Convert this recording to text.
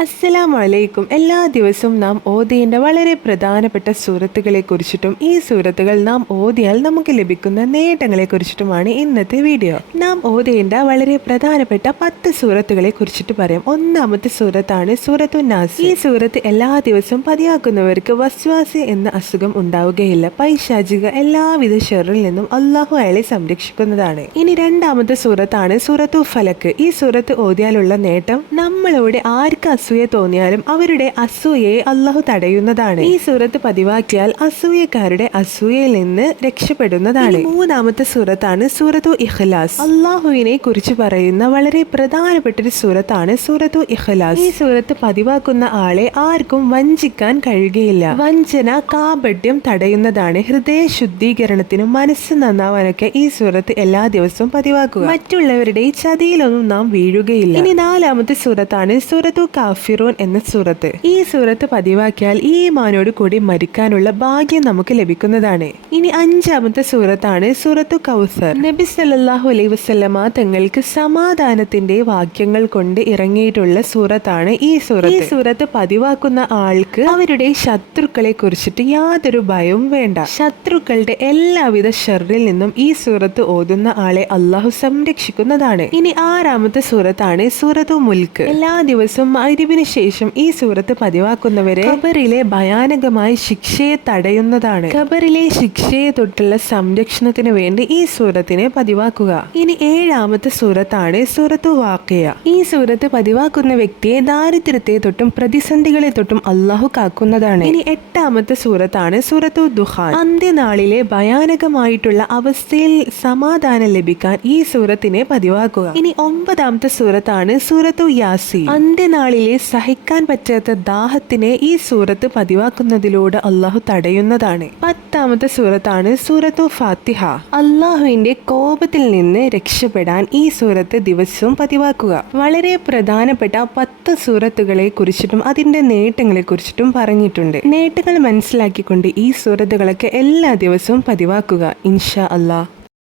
അസ്സലാമു വലൈക്കും എല്ലാ ദിവസവും നാം ഓതേണ്ട വളരെ പ്രധാനപ്പെട്ട സൂറത്തുകളെ കുറിച്ചിട്ടും ഈ സൂറത്തുകൾ നാം ഓതിയാൽ നമുക്ക് ലഭിക്കുന്ന നേട്ടങ്ങളെ കുറിച്ചിട്ടുമാണ് ഇന്നത്തെ വീഡിയോ. നാം ഓതേണ്ട വളരെ പ്രധാനപ്പെട്ട പത്ത് സൂറത്തുകളെ കുറിച്ചിട്ട് പറയാം. ഒന്നാമത്തെ സൂറത്താണ് സൂറത്തു നാസ് ഈ സൂറത്ത് എല്ലാ ദിവസവും പതിയാക്കുന്നവർക്ക് വസ്വാസി എന്ന അസുഖം ഉണ്ടാവുകയില്ല. പൈശാചിക എല്ലാവിധ ഷെറിൽ നിന്നും അള്ളാഹു അയാളെ സംരക്ഷിക്കുന്നതാണ്. ഇനി രണ്ടാമത്തെ സൂറത്താണ് സൂറത്തു ഫലക്ക്. ഈ സൂറത്ത് ഓതിയാലുള്ള നേട്ടം നമ്മളോട് ആർക്ക് അസൂയ തോന്നിയാലും അവരുടെ അസൂയയെ അള്ളാഹു തടയുന്നതാണ്. ഈ സൂറത്ത് പതിവാക്കിയാൽ അസൂയക്കാരുടെ അസൂയയിൽ നിന്ന് രക്ഷപ്പെടുന്നതാണ്. മൂന്നാമത്തെ സൂറത്താണ് സൂറത്തു ഇഖ്ലാസ്. അള്ളാഹുവിനെ കുറിച്ച് പറയുന്ന വളരെ പ്രധാനപ്പെട്ട ഒരു സൂറത്താണ് സൂറത്തു ഇഖ്ലാസ്. ഈ സൂറത്ത് പതിവാക്കുന്ന ആളെ ആർക്കും വഞ്ചിക്കാൻ കഴിയുകയില്ല. വഞ്ചന കാപട്യം തടയുന്നതാണ് ഹൃദയ ശുദ്ധീകരണത്തിനും മനസ്സ് നന്നാവാനൊക്കെ ഈ സൂറത്ത് എല്ലാ ദിവസവും പതിവാക്കുക. മറ്റുള്ളവരുടെ ചതിയിലൊന്നും നാം വീഴുകയില്ല. ഇനി നാലാമത്തെ സൂറത്താണ് സൂറത്തു കാഫിറൂൻ എന്ന സൂറത്ത്. ഈ സൂറത്ത് പതിവാക്കിയാൽ ഈ മാനോട് കൂടി മരിക്കാനുള്ള ഭാഗ്യം നമുക്ക് ലഭിക്കുന്നതാണ്. ഇനി അഞ്ചാമത്തെ സൂറത്താണ് സൂറത്തു കൗസർ. നബി സല്ലാഹു അലൈ വസ്ലമ തങ്ങൾക്ക് സമാധാനത്തിന്റെ വാക്യങ്ങൾ കൊണ്ട് ഇറങ്ങിയിട്ടുള്ള സൂറത്താണ് ഈ സൂറത്ത്. ഈ സൂറത്ത് പതിവാക്കുന്ന ആൾക്ക് അവരുടെ ശത്രുക്കളെ കുറിച്ചിട്ട് യാതൊരു ഭയവും വേണ്ട. ശത്രുക്കളുടെ എല്ലാവിധ ഷെറിൽ നിന്നും ഈ സൂറത്ത് ഓതുന്ന ആളെ അള്ളാഹു സംരക്ഷിക്കുന്നതാണ്. ഇനി ആറാമത്തെ സൂറത്താണ് സൂറത്തു മുൽക്ക്. എല്ലാ ദിവസവും മൈരിവിന് ശേഷം ഈ സൂറത്ത് പതിവാക്കുന്നവരെ ഖബറിലെ ഭയാനകമായ ശിക്ഷയെ തടയുന്നതാണ്. ഖബറിലെ ശിക്ഷയെ തൊട്ടുള്ള സംരക്ഷണത്തിന് വേണ്ടി ഈ സൂറത്തിനെ പതിവാക്കുക. ഇനി ഏഴാമത്തെ സൂറത്താണ് സൂറത്ത് വാക്കയ ഈ സൂറത്ത് പതിവാക്കുന്ന വ്യക്തിയെ ദാരിദ്ര്യത്തെ തൊട്ടും പ്രതിസന്ധികളെ തൊട്ടും അള്ളാഹു കാക്കുന്നതാണ്. ഇനി എട്ടാമത്തെ സൂറത്താണ് സൂറത്തു ദുഹാൻ അന്ത്യനാളിലെ ഭയാനകമായിട്ടുള്ള അവസ്ഥയിൽ സമാധാനം ലഭിക്കാൻ ഈ സൂറത്തിനെ പതിവാക്കുക. ഇനി ഒമ്പതാമത്തെ സൂറത്താണ് സൂറത്തു യാസി അന്ത്യനാളിലെ സഹിക്കാൻ പറ്റാത്ത ദാഹത്തിനെ ഈ സൂറത്ത് പതിവാക്കുന്നതിലൂടെ അള്ളാഹു തടയുന്നതാണ്. പത്താമത്തെ സൂറത്താണ് സൂറത്തു ഫാത്തിഹ. അള്ളാഹുവിന്റെ കോപത്തിൽ നിന്ന് രക്ഷപ്പെടാൻ ഈ സൂറത്ത് ദിവസവും പതിവാക്കുക. വളരെ പ്രധാനപ്പെട്ട പത്ത് സൂറത്തുകളെ കുറിച്ചിട്ടും അതിന്റെ നേട്ടങ്ങളെ കുറിച്ചിട്ടും പറഞ്ഞിട്ടുണ്ട്. നേട്ടങ്ങൾ മനസ്സിലാക്കിക്കൊണ്ട് ഈ സൂറത്തുകളൊക്കെ എല്ലാ ദിവസവും പതിവാക്കുക. ഇൻഷാ അള്ളാഹ്